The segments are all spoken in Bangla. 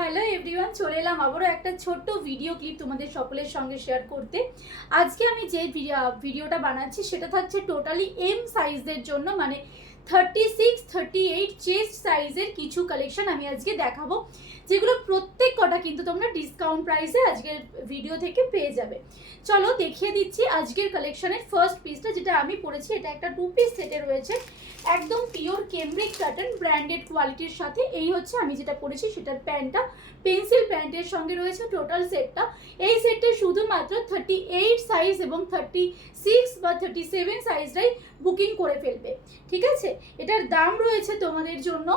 হ্যালো এভরিওয়ান, চলে এলাম আবারও একটা ছোট্ট ভিডিও ক্লিপ তোমাদের সকলের সঙ্গে শেয়ার করতে। আজকে আমি যে ভিডিওটা বানাচ্ছি সেটা থাকছে টোটালি এম সাইজের জন্য, মানে 36-38 চেস্ট সাইজের কিছু কালেকশন আমি আজকে দেখাবো, যেগুলো প্রত্যেক কটা কিন্তু তোমরা ডিসকাউন্ট প্রাইসে আজকের ভিডিও থেকে পেয়ে যাবে। চলো দেখিয়ে দিচ্ছি আজকের কালেকশনের ফার্স্ট পিসটা, যেটা আমি পরেছি। এটা একটা 2 পিস সেটে রয়েছে, একদম পিওর কেমব্রিক প্যাটার্ন ব্র্যান্ডেড কোয়ালিটির সাথে। এই হচ্ছে আমি যেটা পরেছি সেটার প্যান্টটা, পেন্সিল প্যান্টের সঙ্গে রয়েছে টোটাল সেটটা। এই সেটটা শুধুমাত্র 38 সাইজ এবং 36 বা 37 সাইজটাই বুকিং করে ফেলবে, ঠিক আছে? এটার দাম রয়েছে তোমাদের জন্য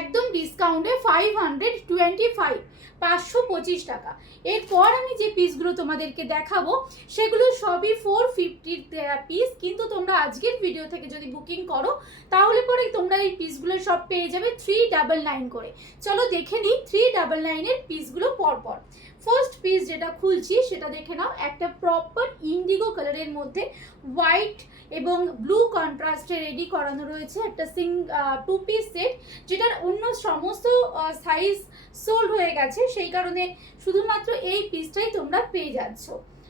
একদম ডিসকাউন্টে 525 টাকা। এরপর আমি যে পিসগুলো তোমাদেরকে দেখাবো সেগুলো সবই 450 পিস, কিন্তু তোমরা আজকের ভিডিও থেকে যদি বুকিং করো তাহলে পরে তোমরা এই পিসগুলো সব পেয়ে যাবে 399 করে। চলো দেখে নিই 399 এর পিসগুলো পরপর। ফার্স্ট পিস যেটা খুলছি সেটা দেখে নাও, একটা প্রপার ইন্ডিগো কালারের মধ্যে হোয়াইট এবং ব্লু কন্ট্রাস্টে রেডি করানো রয়েছে একটা 2 পিস সেট, যেটার অন্য সমস্ত সাইজ সোল্ড হয়ে গেছে, সেই কারণে শুধুমাত্র এই পিসটাই তোমরা পেয়ে যাচ্ছ,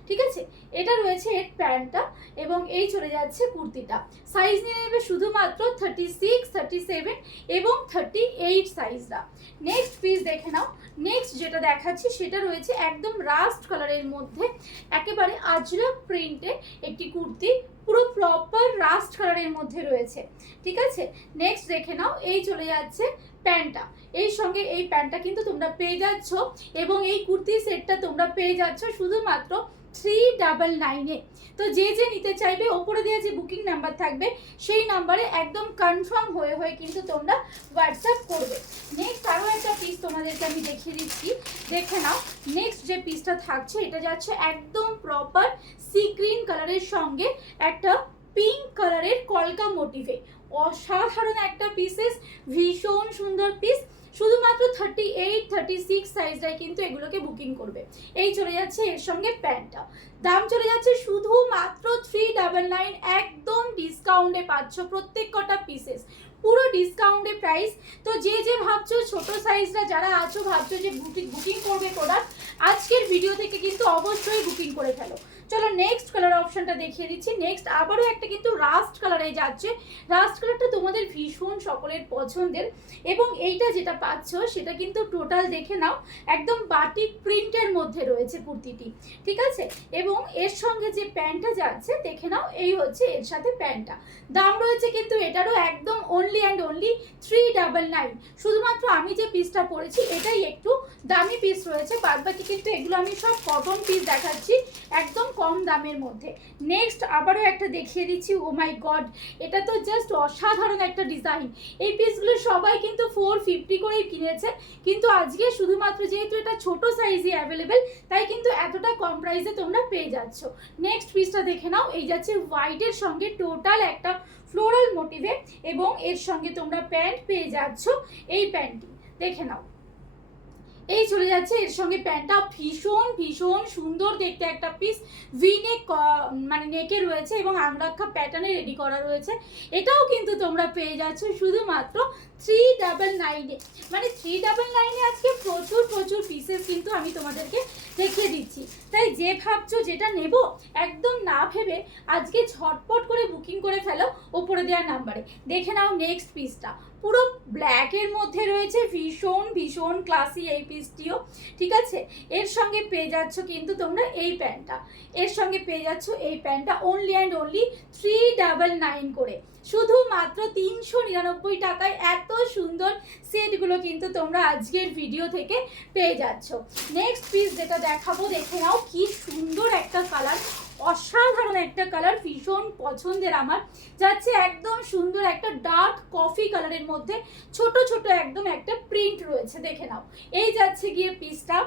ঠিক আছে? এটা রয়েছে এর প্যান্টটা এবং এই চলে যাচ্ছে কুর্তিটা। সাইজ নিয়ে নেবে শুধুমাত্র 36, 37 এবং 38 সাইজটা। নেক্সট পিস দেখে নাও। নেক্সট যেটা দেখাচ্ছি সেটা রয়েছে একদম রাস্ট কালারের মধ্যে একেবারে আজরাক প্রিন্টে একটি কুর্তি, পুরো প্রপার রাস্ট কালারের মধ্যে রয়েছে, ঠিক আছে? নেক্সট দেখে নাও, এই চলে যাচ্ছে প্যান্টটা। এই সঙ্গে এই প্যান্টটা কিন্তু তোমরা পেয়ে যাচ্ছ এবং এই কুর্তি সেটটা তোমরা পেয়ে যাচ্ছ শুধুমাত্র 399 এ। তো যে যে নিতে চাইবে ওপরে দেওয়া যে বুকিং নাম্বার থাকবে সেই নাম্বারে একদম কনফার্ম হয়ে কিন্তু তোমরা হোয়াটসঅ্যাপ করবে। নেক্সট আরও একটা পিস তোমাদেরকে আমি দেখিয়ে দিচ্ছি, দেখে নাও। নেক্সট যে পিসটা থাকছে এটা যাচ্ছে একদম প্রপার সি গ্রিন কালারের সঙ্গে একটা পিঙ্ক কালারের কলকা মোটিভে। অসাধারণ একটা পিসেস, ভীষণ সুন্দর পিস। শুধুমাত্র 38, 36 সাইজটাই কিন্তু এগুলোকে বুকিং করবে। এই চলে যাচ্ছে এর সঙ্গে প্যান্টটা। দাম চলে যাচ্ছে শুধুমাত্র 399, একদম ডিসকাউন্টে পাচ্ছ প্রত্যেক কটা পিসেস, পুরো ডিসকাউন্টে প্রাইস। তো যে যে ভাবছো ছোট সাইজরা যারা আছো, ভাবছো যে বুকিং করবে প্রোডাক্ট, আজকের ভিডিও থেকে কিন্তু অবশ্যই বুকিং করে ফেলো। চলো নেক্সট কালার অপশনটা দেখিয়ে দিচ্ছি। নেক্সট আবারও একটা কিন্তু রাস্ট কালারে যাচ্ছে। রাস্ট কালারটা তোমাদের ভীষণ সকলের পছন্দের এবং এইটা যেটা পাচ্ছ সেটা কিন্তু টোটাল দেখে নাও একদম বাটিক প্রিন্টের মধ্যে রয়েছে কুর্তিটি, ঠিক আছে? এবং এর সঙ্গে যে প্যান্টটা যাচ্ছে দেখে নাও, এই হচ্ছে এর সাথে প্যান্টটা। দাম রয়েছে কিন্তু এটারও একদম অনলি অ্যান্ড অনলি 399। শুধুমাত্র আমি যে পিসটা পরেছি এটাই একটু দামি পিস রয়েছে, বাদবাকি কিন্তু এগুলো আমি সব কটন পিস দেখাচ্ছি একদম কম দামের মধ্যে। নেক্সট আবারও একটা দেখিয়ে দিচ্ছি। ও মাই গড, এটা তো জাস্ট অসাধারণ একটা ডিজাইন। এই পিসগুলো সবাই কিন্তু 450 করেই কিনেছে, কিন্তু আজকে শুধুমাত্র যেহেতু এটা ছোট সাইজই অ্যাভেলেবেল তাই কিন্তু এতটা কম প্রাইসে তোমরা পেয়ে যাচ্ছ। নেক্সট পিসটা দেখে নাও, এই যাচ্ছে হোয়াইটের সঙ্গে টোটাল একটা ফ্লোরাল মোটিভে এবং এর সঙ্গে তোমরা প্যান্ট পেয়ে যাচ্ছ। এই প্যান্টটি দেখে নাও, এই চলে যাচ্ছে এর সঙ্গে প্যান্টটা। ভীষণ ভীষণ সুন্দর দেখতে একটা পিস, ভি নেক মানে নেকে রয়েছে এবং আংরাক্ষা প্যাটার্নে রেডি করা রয়েছে। এটাও কিন্তু তোমরা পেয়ে যাচ্ছ শুধুমাত্র 399 এ। মানে 399 এ আজকে প্রচুর প্রচুর পিসেস কিন্তু আমি তোমাদেরকে দেখিয়ে দিচ্ছি। তাই যে ভাবছো যেটা নেব, একদম না ভেবে আজকে ঝটপট করে বুকিং করে ফেলো ওপরে দেওয়া নাম্বারে। দেখে নাও নেক্সট পিসটা, পুরো ব্ল্যাকের মধ্যে রয়েছে, ভীষণ ভীষণ ক্লাসি এই পিসটিও, ঠিক আছে? এর সঙ্গে পেয়ে যাচ্ছ কিন্তু তোমরা এই প্যান্টটা, এর সঙ্গে পেয়ে যাচ্ছ এই প্যান্টটা অনলি অ্যান্ড অনলি 399 করে। শুধুমাত্র 399 টাকায় এত সুন্দর সেটগুলো কিন্তু তোমরা আজকের ভিডিও থেকে পেয়ে যাচ্ছ। নেক্সট পিস যেটা দেখাবো দেখে নাও, কি সুন্দর একটা কালার, অসাধারণ একটা কালার, ভীষণ পছন্দের আমার। যাচ্ছে একদম সুন্দর একটা ডার্ক কফি কালারের মধ্যে ছোট ছোট একদম একটা প্রিন্ট রয়েছে, দেখে নাও। এই যাচ্ছে গিয়ে পিসটা,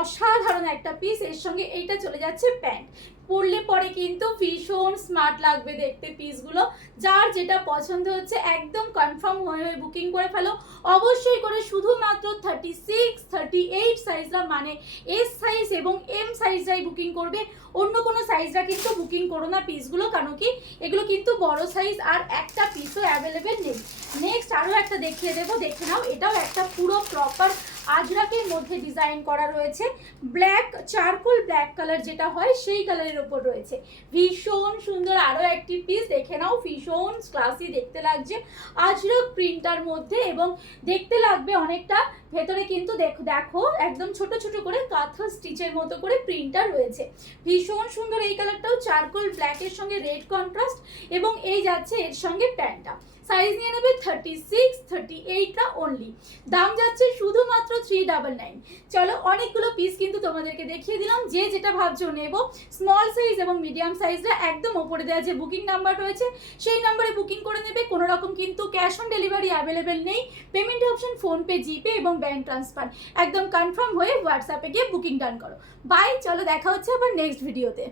অসাধারণ একটা পিস। এর সঙ্গে এইটা চলে যাচ্ছে প্যান্ট। পরলে পরে কিন্তু ভীষণ স্মার্ট লাগবে দেখতে পিসগুলো। যার যেটা পছন্দ হচ্ছে একদম কনফার্ম হয়ে বুকিং করে ফেলো অবশ্যই করে। শুধুমাত্র 36, 38 সাইজরা, মানে এস সাইজ এবং এম সাইজরাই বুকিং করবে, অন্য কোনো সাইজরা কিন্তু বুকিং করো না পিসগুলো, কারণ কি এগুলো কিন্তু বড় সাইজ আর একটা পিসও অ্যাভেলেবেল নেই। নেক্সট আরও একটা দেখিয়ে দেবো, দেখে নাও। এটাও একটা পুরো প্রপার আজরাকের মধ্যে ডিজাইন করা রয়েছে, ব্ল্যাক চারকোল ব্ল্যাক কালার যেটা হয় সেই কালারের ওপর রয়েছে। ভীষণ সুন্দর আরও একটি পিস, দেখে নাও ভীষণ ক্লাসি দেখতে লাগছে আজরক প্রিন্টার মধ্যে, এবং দেখতে লাগবে অনেকটা ভেতরে কিন্তু দেখো একদম ছোট ছোট করে কাঁথা স্টিচের মতো করে প্রিন্টার রয়েছে। ভীষণ সুন্দর এই কালারটাও চারকোল ব্ল্যাকের সঙ্গে রেড কন্ট্রাস্ট, এবং এই যাচ্ছে এর সঙ্গে প্যান্টটা। সাইজ নিয়ে নেবে 36, 38টা অনলি, দাম যাচ্ছে শুধুমাত্র 399। চলো অনেকগুলো পিস কিন্তু তোমাদেরকে দেখিয়ে দিলাম, যে যেটা ভাবছো নেব। স্মল সাইজ এবং মিডিয়াম সাইজটা একদম ওপরে দেওয়া যে বুকিং নাম্বার রয়েছে সেই নাম্বারে বুকিং করে নেবে। কোনো রকম কিন্তু ক্যাশ অন ডেলিভারি অ্যাভেলেবেল নেই, পেমেন্ট অপশন ফোনপে, জিপে এবং ব্যাঙ্ক ট্রান্সফার। একদম কনফার্ম হয়ে হোয়াটসঅ্যাপে গিয়ে বুকিং ডান করো। বাই, চলো দেখা হচ্ছে আবার নেক্সট ভিডিওতে।